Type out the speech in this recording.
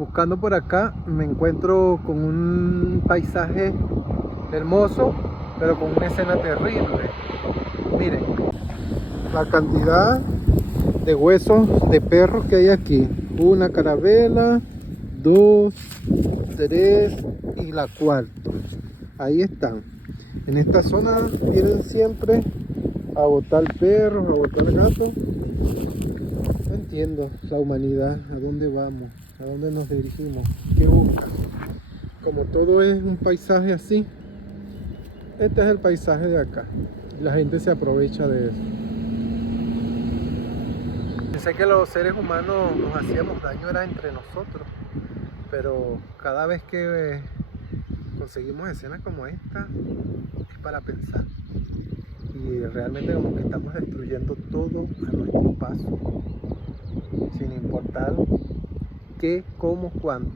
buscando por acá me encuentro con un paisaje hermoso, pero con una escena terrible. Miren, la cantidad de huesos de perros que hay aquí. Una carabela, dos, tres y la cuarta. Ahí están. En esta zona vienen siempre a botar perros, a botar gatos. No entiendo la humanidad, a dónde vamos, a dónde nos dirigimos, qué busca. Como todo es un paisaje así, este es el paisaje de acá. La gente se aprovecha de eso. Pensé que los seres humanos nos hacíamos daño era entre nosotros, pero cada vez que conseguimos escenas como esta es para pensar. Y realmente como que estamos destruyendo todo a nuestro paso, sin importar qué, cómo, cuándo.